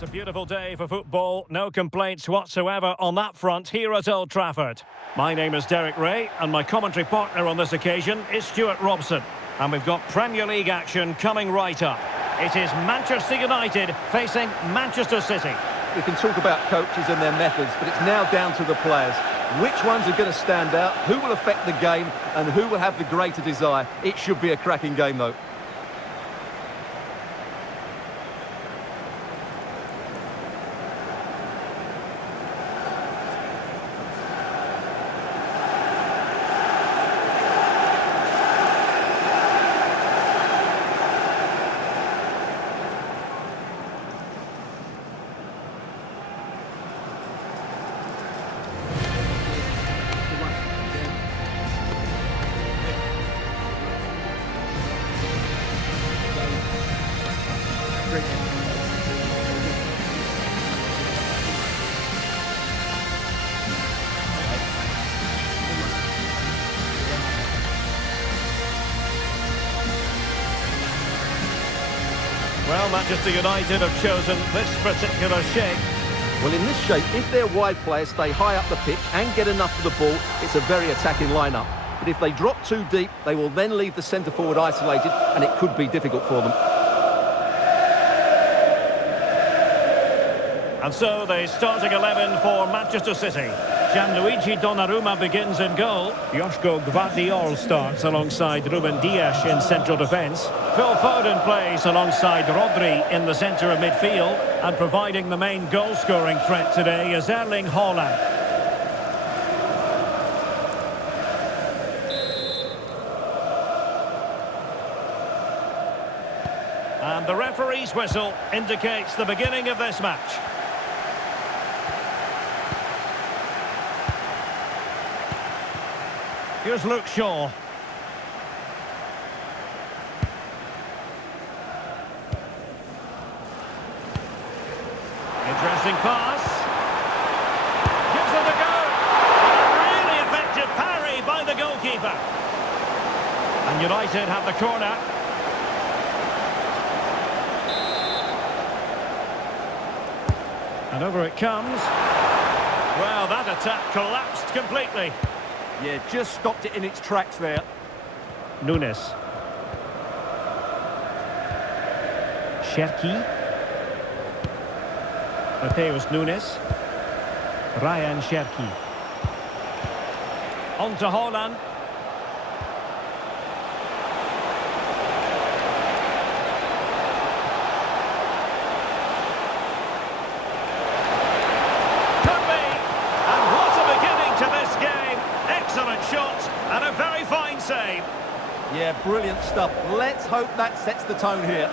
It's a beautiful day for football. No complaints whatsoever on that front here at Old Trafford. My name is Derek Ray, and my commentary partner on this occasion is Stuart Robson. And we've got Premier League action coming right up. It is Manchester United facing Manchester City. We can talk about coaches and their methods, but it's now down to the players. Which ones are going to stand out, who will affect the game, and who will have the greater desire. It should be a cracking game, though. Well, Manchester United have chosen this particular shape. Well, in this shape, if their wide players stay high up the pitch and get enough of the ball, it's a very attacking lineup. But if they drop too deep, they will then leave the centre-forward isolated, and it could be difficult for them. And so the starting 11 for Manchester City. Gianluigi Donnarumma begins in goal. Joško Gvardiol starts alongside Ruben Dias in central defence. Phil Foden plays alongside Rodri in the centre of midfield. And providing the main goal-scoring threat today is Erling Haaland. And the referee's whistle indicates the beginning of this match. Here's Luke Shaw. Interesting pass. Gives it a go. And a really effective parry by the goalkeeper. And United have the corner. And over it comes. Well, that attack collapsed completely. Yeah, just stopped it in its tracks there. Nunes. Cherki. Mateus Nunes. Ryan Cherki. On to Haaland. Could be. And what a beginning to this game. Excellent shot and a very fine save. Yeah, brilliant stuff. Let's hope that sets the tone here.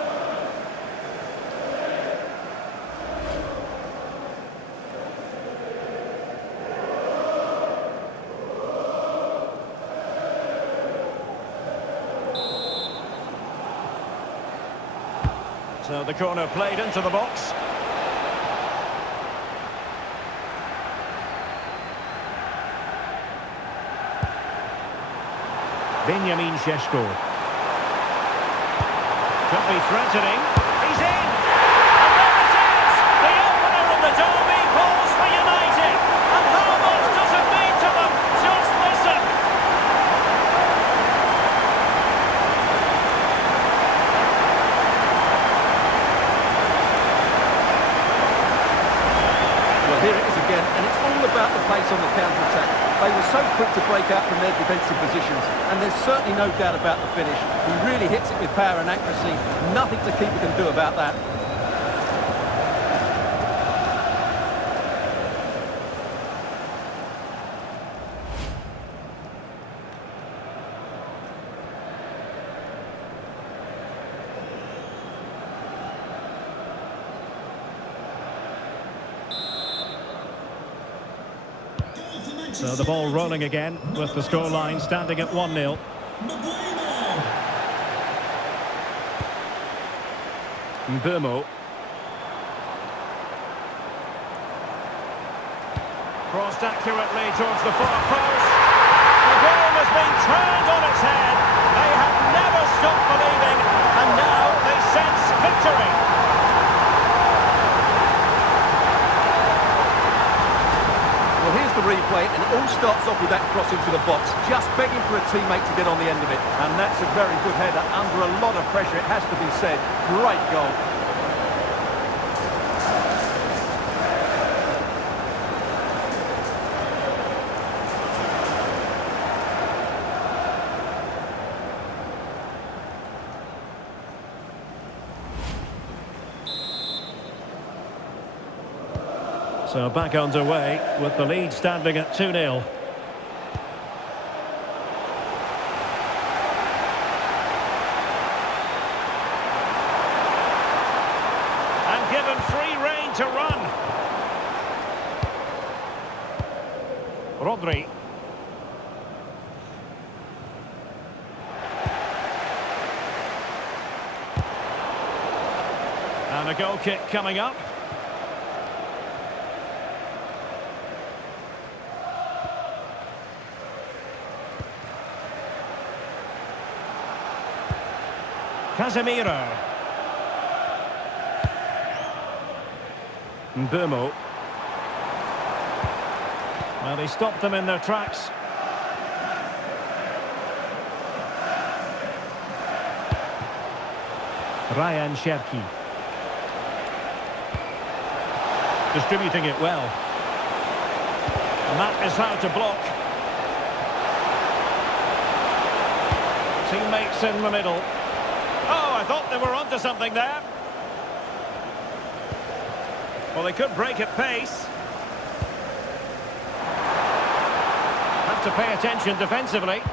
So the corner played into the box. Benjamin Šeško. Could be threatening. He's in! And there it is! The opener of the derby falls for United. And how much does it mean to them? Just listen! Well, here it is again, and it's all about the pace on the counter-attack. They were so quick to break out from their defensive positions, and there's certainly no doubt about the finish. He really hits it with power and accuracy. Nothing the keeper can do about that. So the ball rolling again with the scoreline standing at 1-0. Mbeumo. Crossed accurately towards the far post. The game has been turned on its head. They have never stopped believing, and now they sense victory. replay, and it all starts off with that cross into the box, just begging for a teammate to get on the end of it. And that's a very good header, under a lot of pressure, it has to be said. Great goal. So back underway with the lead standing at 2-0. And given free rein to run. Rodri. And a goal kick coming up. Casemiro. Mbumo. Well, he stopped them in their tracks. Ryan Cherki. Distributing it well. And that is how to block. Teammates in the middle. Oh, I thought they were onto something there. Well, they could break at pace. Have to pay attention defensively.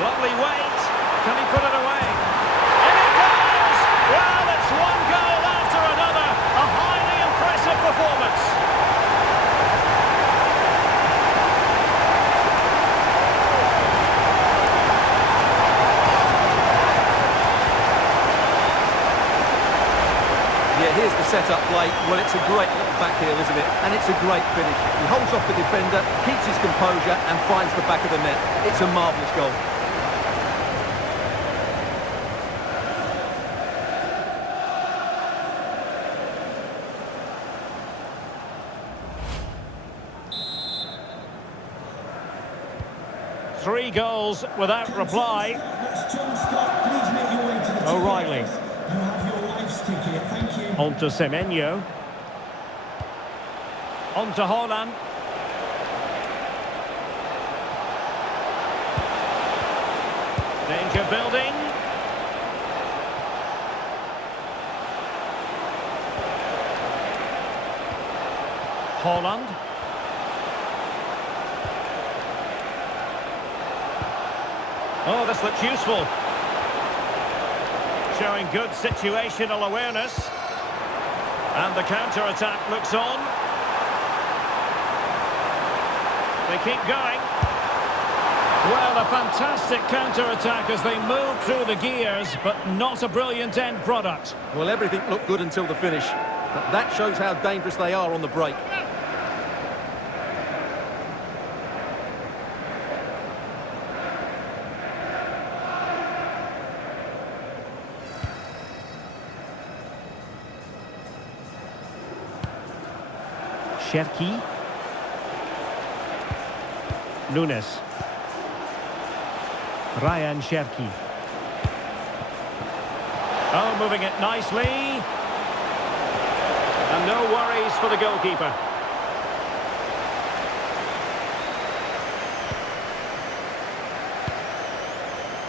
Lovely weight. Can he put it away? And it goes! Well, it's one goal after another. A highly impressive performance. Here's the set-up play. Well, it's a great little back heel, isn't it? And it's a great finish. He holds off the defender, keeps his composure, and finds the back of the net. It's a marvellous goal. Three goals without reply. O'Reilly. On to Semenyo. On to Haaland. Danger building. Haaland. Oh, this looks useful. Showing good situational awareness. And the counter-attack looks on. They keep going. Well, a fantastic counter-attack as they move through the gears, but not a brilliant end product. Well, everything looked good until the finish. But that shows how dangerous they are on the break. Cherki. Nunes. Ryan Cherki. Oh, moving it nicely. And no worries for the goalkeeper.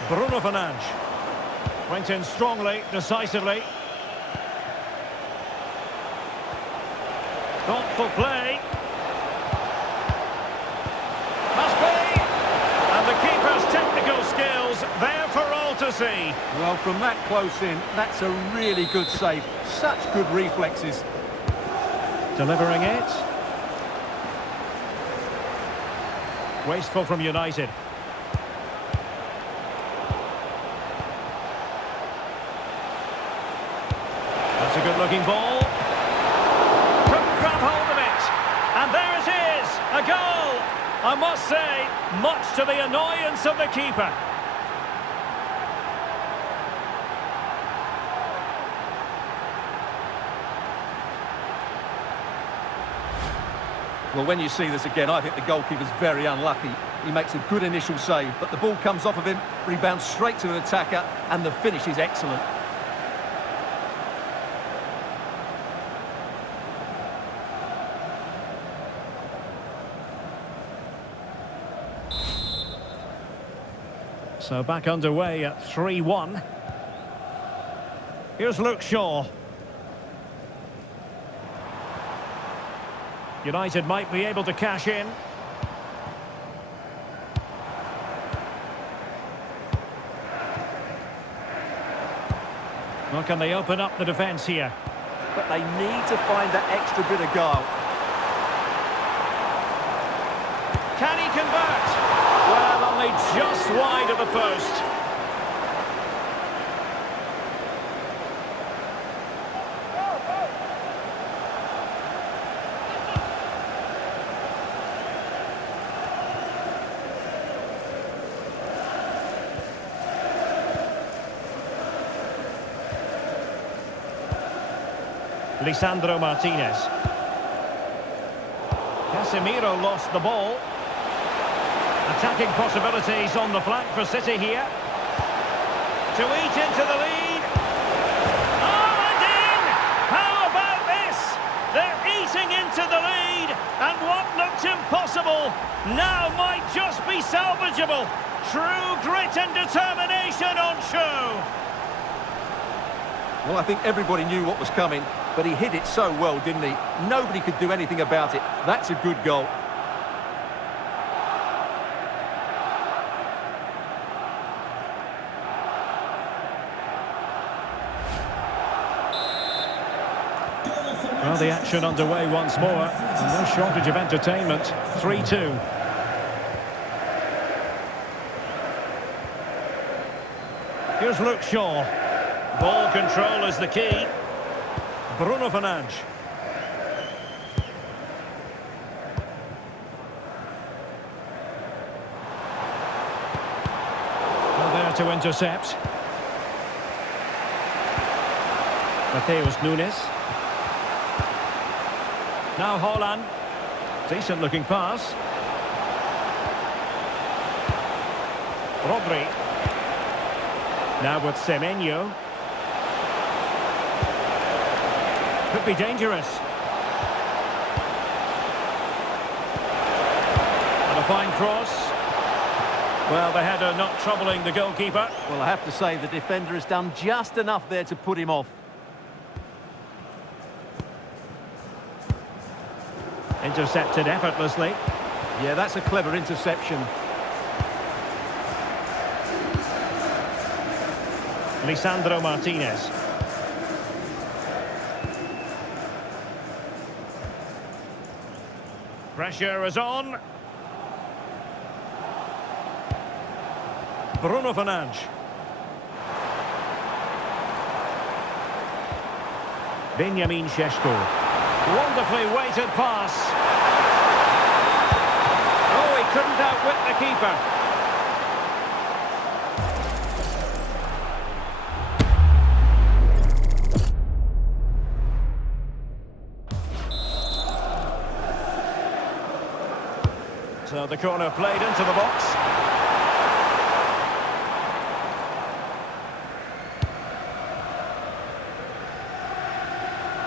Bruno Fernandes. Went in strongly, decisively. Thoughtful play. Must be. And the keeper's technical skills there for all to see. Well, from that close in, that's a really good save. Such good reflexes. Delivering it. Wasteful from United. That's a good-looking ball. Couldn't grab hold of it. And there it is, a goal. I must say, much to the annoyance of the keeper. Well, when you see this again, I think the goalkeeper's very unlucky. He makes a good initial save, but the ball comes off of him, rebounds straight to an attacker, and the finish is excellent. So back underway at 3-1. Here's Luke Shaw. United might be able to cash in. Well, can they open up the defence here? But they need to find that extra bit of guile. Can he convert? Well, only just wide of the post. Lisandro Martinez. Casemiro lost the ball. Attacking possibilities on the flank for City here. To eat into the lead. Oh, and in! How about this? They're eating into the lead, and what looked impossible now might just be salvageable. True grit and determination on show. Well, I think everybody knew what was coming, but he hit it so well, didn't he? Nobody could do anything about it. That's a good goal. Well, the action underway once more, and no shortage of entertainment. 3-2. Here's Luke Shaw. Ball control is the key. Bruno Fernandes. Well, there to intercept. Mateus Nunes. Now Haaland. Decent looking pass. Rodri. Now with Semenyo. Could be dangerous. And a fine cross. Well, the header not troubling the goalkeeper. Well, I have to say the defender has done just enough there to put him off. Intercepted effortlessly. Yeah, that's a clever interception. Lisandro Martinez. Pressure is on. Bruno Fernandes. Benjamin Šeško. Wonderfully weighted pass. Oh, he couldn't outwit the keeper. So the corner played into the box.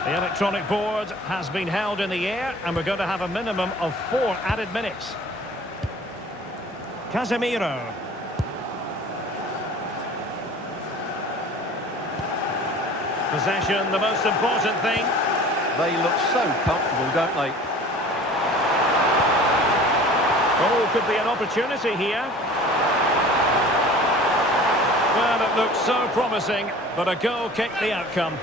The electronic board has been held in the air, and we're going to have a minimum of 4 added minutes. Casemiro. Possession, the most important thing. They look so comfortable, don't they? Oh, could be an opportunity here. Well, it looked so promising, but a goal kicked the outcome.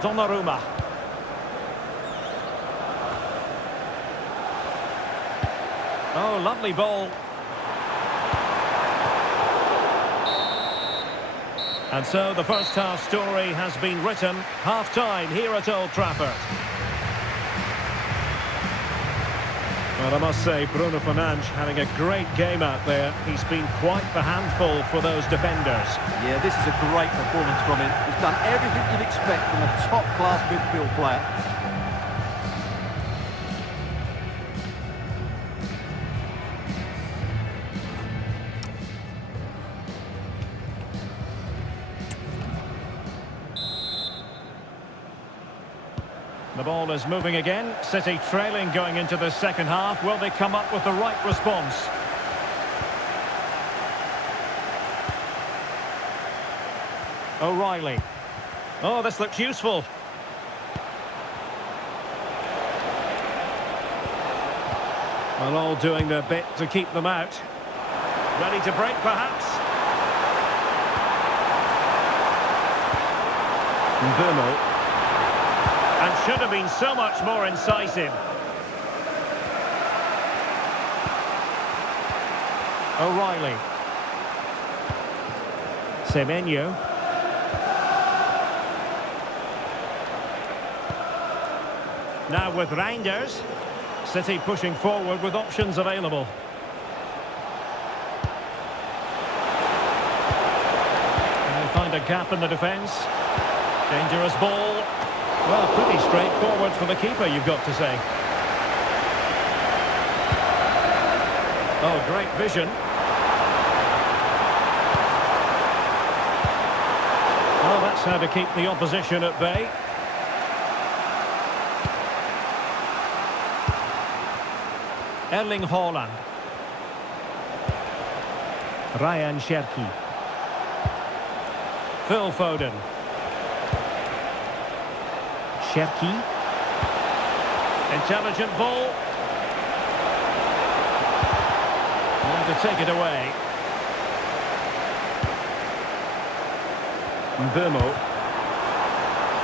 Donnarumma. Oh, lovely ball. And so the first half story has been written. Half-time here at Old Trafford. Well, I must say, Bruno Fernandes having a great game out there. He's been quite the handful for those defenders. Yeah, this is a great performance from him. He's done everything you'd expect from a top-class midfield player. The ball is moving again. City trailing going into the second half. Will they come up with the right response? O'Reilly. Oh, this looks useful. Well, all doing their bit to keep them out. Ready to break, perhaps? Mbeumo. And should have been so much more incisive. O'Reilly. Semenyo. Now with Reinders. City pushing forward with options available. Can they find a gap in the defence? Dangerous ball. Well, pretty straightforward for the keeper, you've got to say. Oh, great vision. Well, that's how to keep the opposition at bay. Erling Haaland. Ryan Cherki. Phil Foden. Cherki. Intelligent ball. And to take it away. Mbeumo.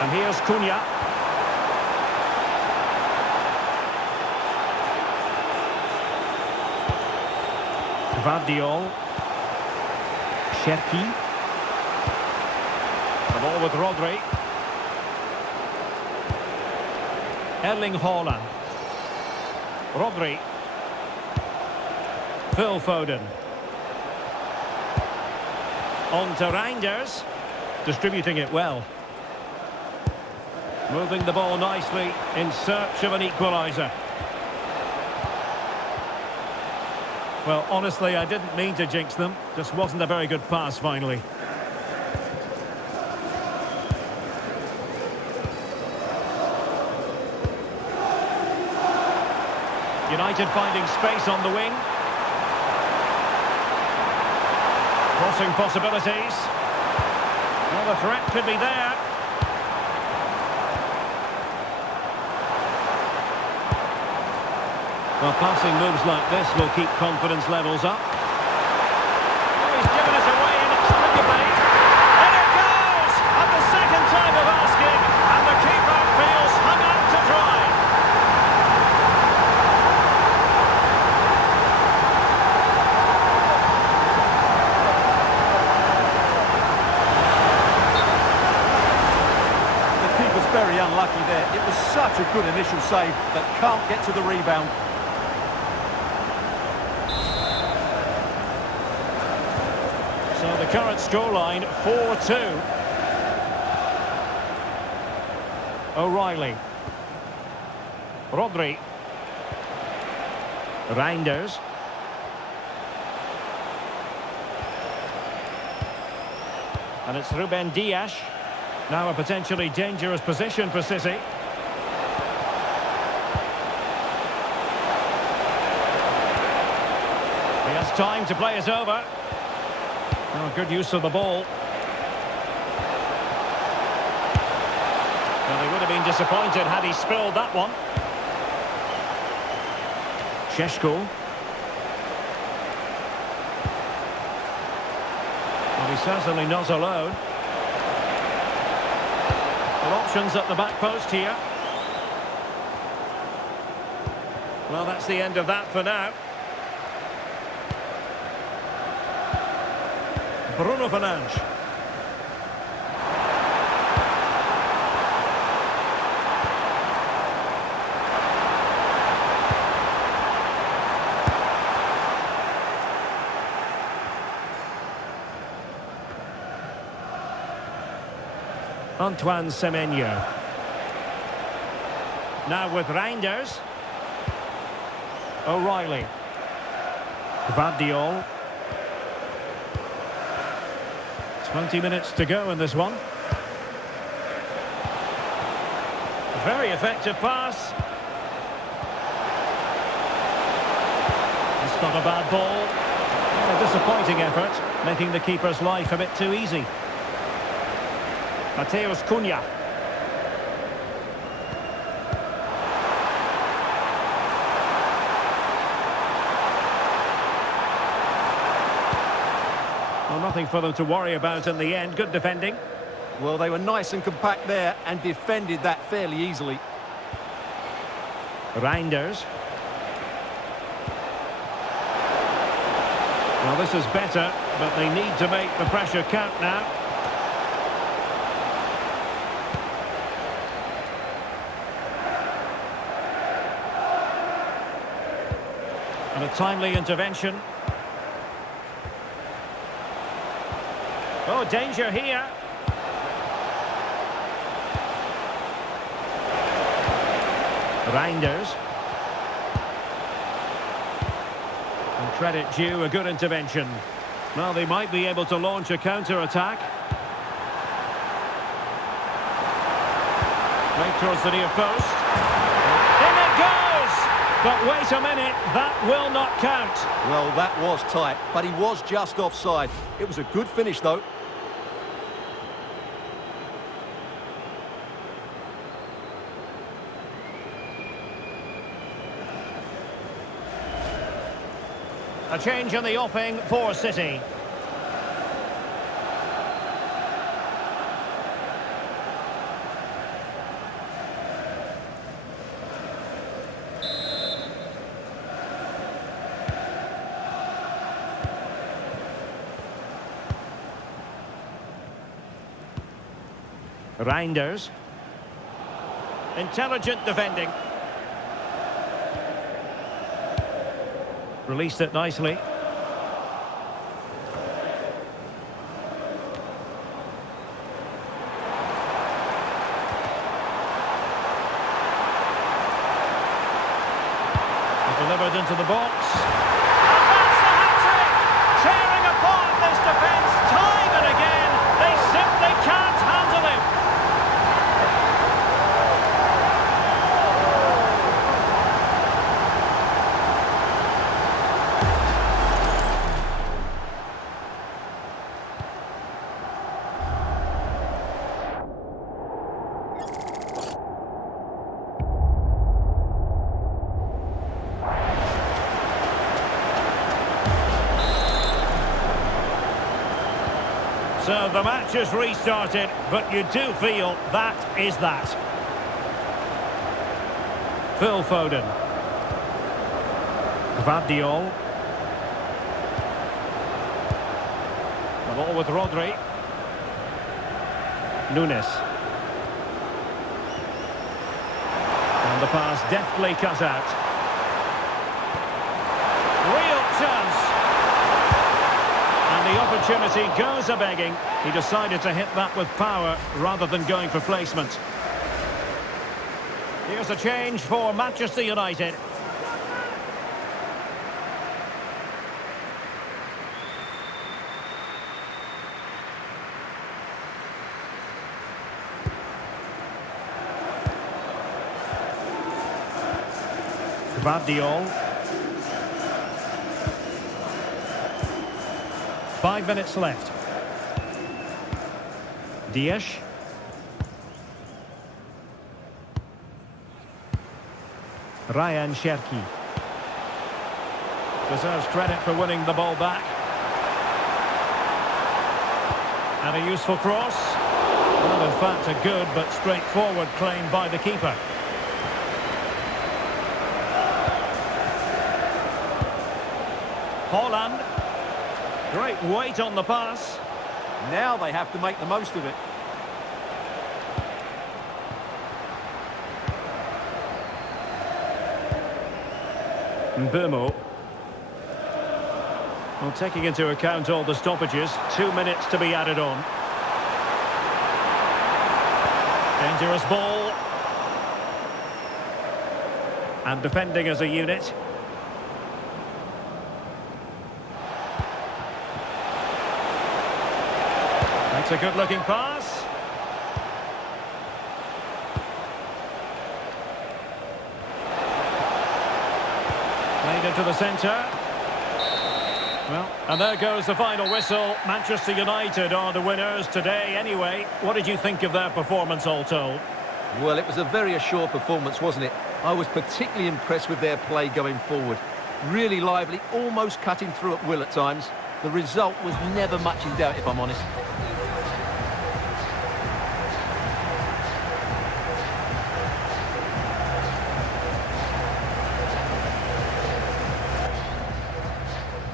And here's Cunha. Gvardiol. Cherki. The ball with Rodri. Erling Haaland. Rodri. Phil Foden. On to Reinders. Distributing it well. Moving the ball nicely in search of an equaliser. Well, honestly, I didn't mean to jinx them. Just wasn't a very good pass, finally. United finding space on the wing. Crossing possibilities. Well, the threat could be there. Well, passing moves like this will keep confidence levels up. Oh, he's given it away inexplicably. And it goes! At the second time of asking, and the keeper feels hung out to dry. The keeper's very unlucky there. It was such a good initial save, but can't get to the rebound. So the current scoreline, 4-2. O'Reilly. Rodri. Reinders. And it's Ruben Dias. Now a potentially dangerous position for City. He has time to play it over. Oh, good use of the ball. Well, he would have been disappointed had he spilled that one. Šeško. Well, he's certainly not alone. Well, options at the back post here. Well, that's the end of that for now. Bruno Fernandes. Antoine Semenyo. Now with Reinders. O'Reilly. Gvardiol. 20 minutes to go in this one. Very effective pass. It's not a bad ball. A disappointing effort, making the keeper's life a bit too easy. Mateus Cunha. Well, nothing for them to worry about in the end. Good defending. Well, they were nice and compact there and defended that fairly easily. Reinders. Well, this is better, but they need to make the pressure count now. And a timely intervention. Oh, danger here. Reinders. And credit due, a good intervention. Well, they might be able to launch a counter-attack. Right towards the near post. In it goes! But wait a minute, that will not count. Well, that was tight, but he was just offside. It was a good finish, though. A change in the offing for City. Reinders. Intelligent defending. Released it nicely. Delivered into the box. And that's the hat-trick! Tearing apart this defence time and again. They simply can't handle him. So the match has restarted, but you do feel that is that. Phil Foden. Gvardiol. The ball with Rodri. Nunes. And the pass deftly cut out. Real chance. And the opportunity goes a-begging. He decided to hit that with power rather than going for placement. Here's a change for Manchester United. Gvardiol. 5 minutes left. Diaz. Ryan Cherki. Deserves credit for winning the ball back. And a useful cross. Well, in fact, a good but straightforward claim by the keeper. Holland. Great weight on the pass. Now they have to make the most of it. Mbeumo. Well, taking into account all the stoppages, 2 minutes to be added on. Dangerous ball. And defending as a unit. Makes a good-looking pass. Played into the centre. Well, and there goes the final whistle. Manchester United are the winners today anyway. What did you think of their performance all told? Well, it was a very assured performance, wasn't it? I was particularly impressed with their play going forward. Really lively, almost cutting through at will at times. The result was never much in doubt, if I'm honest.